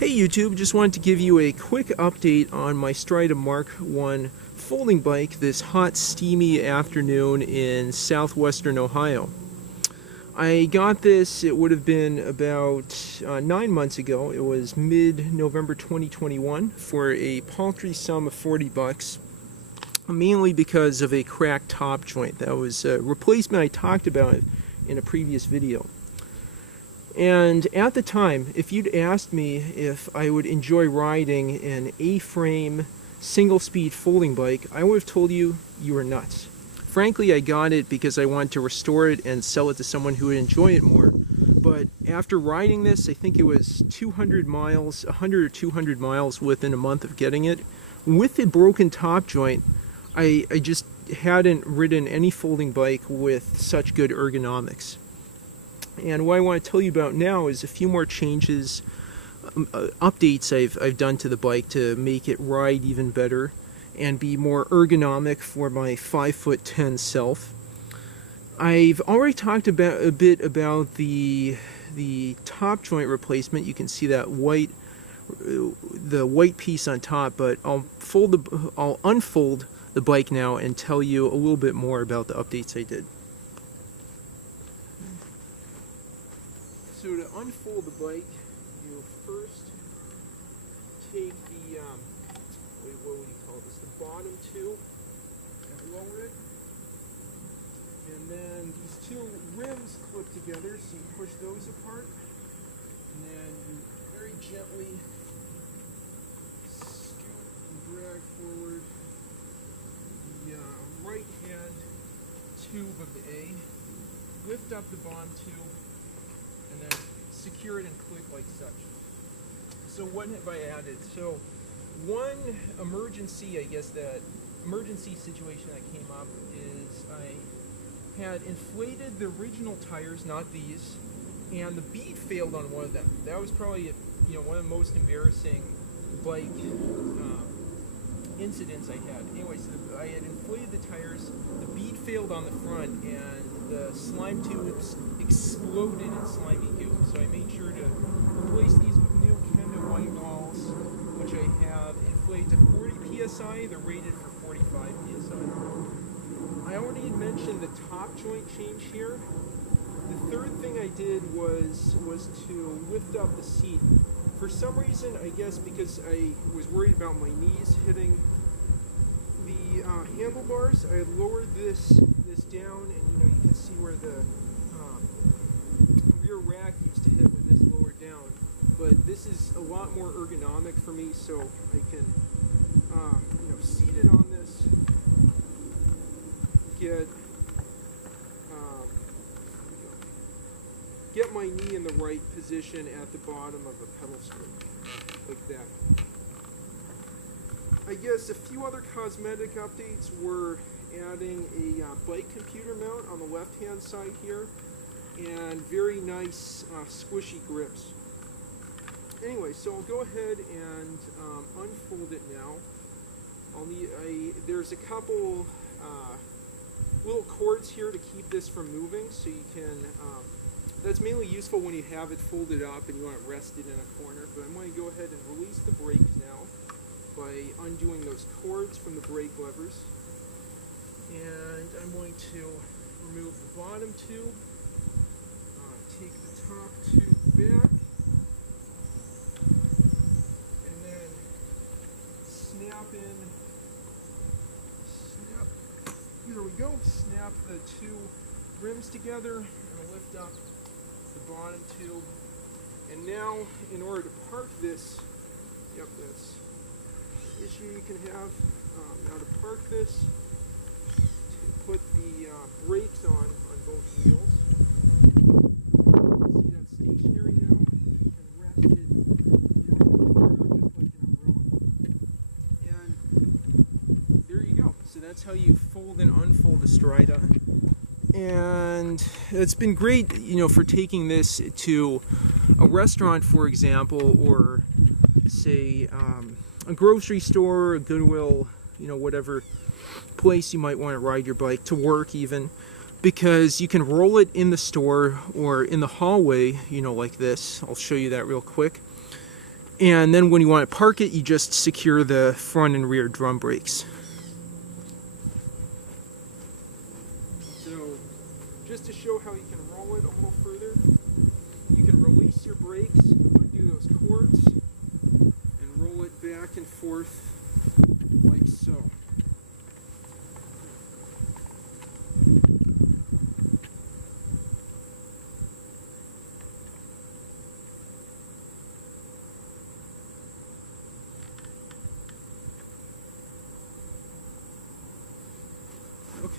Hey YouTube, just wanted to give you a quick update on my Strida Mark I folding bike this hot, steamy afternoon in southwestern Ohio. I got this, it would have been about 9 months ago. It was mid-November 2021 for a paltry sum of 40 bucks, mainly because of a cracked top joint. That was a replacement I talked about in a previous video. And at the time, if you'd asked me if I would enjoy riding an A-frame single-speed folding bike, I would have told you you were nuts. Frankly, I got it because I wanted to restore it and sell it to someone who would enjoy it more. But after riding this, I think it was 200 miles, 100 or 200 miles within a month of getting it, with a broken top joint, I just hadn't ridden any folding bike with such good ergonomics. And what I want to tell you about now is a few more changes, updates I've done to the bike to make it ride even better and be more ergonomic for my 5'10" self. I've already talked about a bit about the top joint replacement. You can see that the white piece on top, but I'll unfold the bike now and tell you a little bit more about the updates I did. So to unfold the bike, you first take the, what would you call this, the bottom two and lower it. And then these two rims clip together, so you push those apart. And then you very gently scoot and drag forward the right hand tube of the A. Lift up the bottom tube. And then secure it and click like such. So what have I added? So one emergency situation that came up is I had inflated the original tires, not these, and the bead failed on one of them. That was probably one of the most embarrassing bike incidents I had. Anyway, so I had inflated the tires, the bead failed on the front, and the slime tubes exploded in slimy goo. So I made sure to replace these with new Kenda whitewalls, which I have inflated to 40 psi. They're rated for 45 psi. I already had mentioned the top joint change here. The third thing I did was to lift up the seat. For some reason, I guess because I was worried about my knees hitting the handlebars, I had lowered this down, and you can see where the rear rack used to hit with this lowered down. But this is a lot more ergonomic for me, so I can seated on this, get my knee in the right position at the bottom of the pedal stroke, like that. I guess a few other cosmetic updates were adding a bike computer mount on the left-hand side here, and very nice squishy grips. Anyway, so I'll go ahead and unfold it now. There's a couple little cords here to keep this from moving, so you can. That's mainly useful when you have it folded up and you want to rest it in a corner. But I'm going to go ahead and release the brake now by undoing those cords from the brake levers. And I'm going to remove the bottom tube, take the top tube back, and then here we go, snap the two rims together, and lift up the bottom tube. And now, in order to park this, that's the issue you can have. Now to park this, put the brakes on both wheels. See that stationary now? You can rest it in the corner just like an umbrella. And there you go. So that's how you fold and unfold a Strida. And it's been great, for taking this to a restaurant, for example, or say a grocery store, a Goodwill, whatever place you might want to ride your bike, to work even, because you can roll it in the store or in the hallway, like this. I'll show you that real quick. And then when you want to park it, you just secure the front and rear drum brakes. So, just to show how you can roll it a little further, you can release your brakes, undo those cords, and roll it back and forth like so.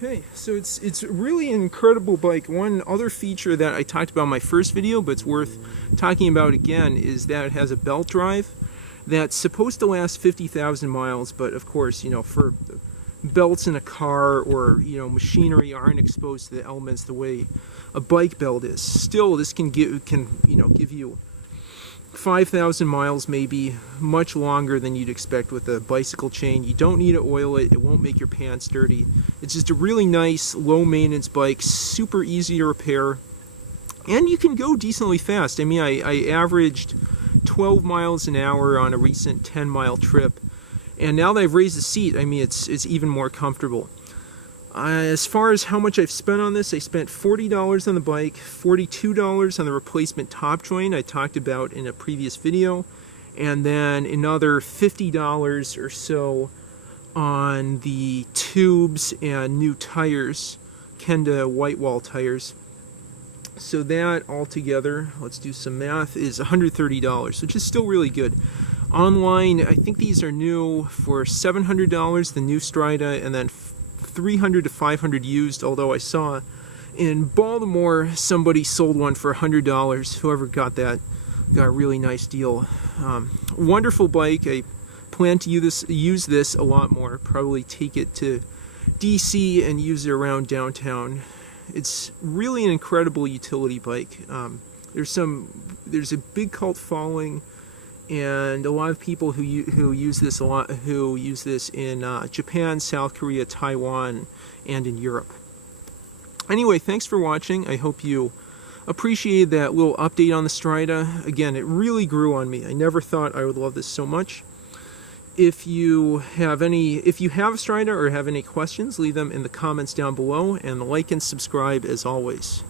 Okay, so it's really an incredible bike. One other feature that I talked about in my first video, but it's worth talking about again, is that it has a belt drive that's supposed to last 50,000 miles, but of course, you know, for belts in a car or, you know, machinery aren't exposed to the elements the way a bike belt is. Still, this can give you 5,000 miles, maybe, much longer than you'd expect with a bicycle chain. You don't need to oil it. It won't make your pants dirty. It's just a really nice, low-maintenance bike, super easy to repair, and you can go decently fast. I mean, I averaged 12 miles an hour on a recent 10-mile trip, and now that I've raised the seat, I mean, it's even more comfortable. As far as how much I've spent on this, I spent $40 on the bike, $42 on the replacement top joint I talked about in a previous video, and then another $50 or so on the tubes and new tires, Kenda whitewall tires. So that altogether, let's do some math, is $130, which is still really good. Online, I think these are new for $700, the new Strida, and then $300 to $500 used, although I saw in Baltimore somebody sold one for $100. Whoever got that got a really nice deal. Wonderful bike. I plan to use this a lot more, probably take it to DC and use it around downtown. It's really an incredible utility bike. There's a big cult following, and a lot of people who use this in Japan, South Korea, Taiwan, and in Europe. Anyway, thanks for watching. I hope you appreciated that little update on the Strida. Again, it really grew on me. I never thought I would love this so much. If you have a Strida or have any questions, leave them in the comments down below, and like and subscribe as always.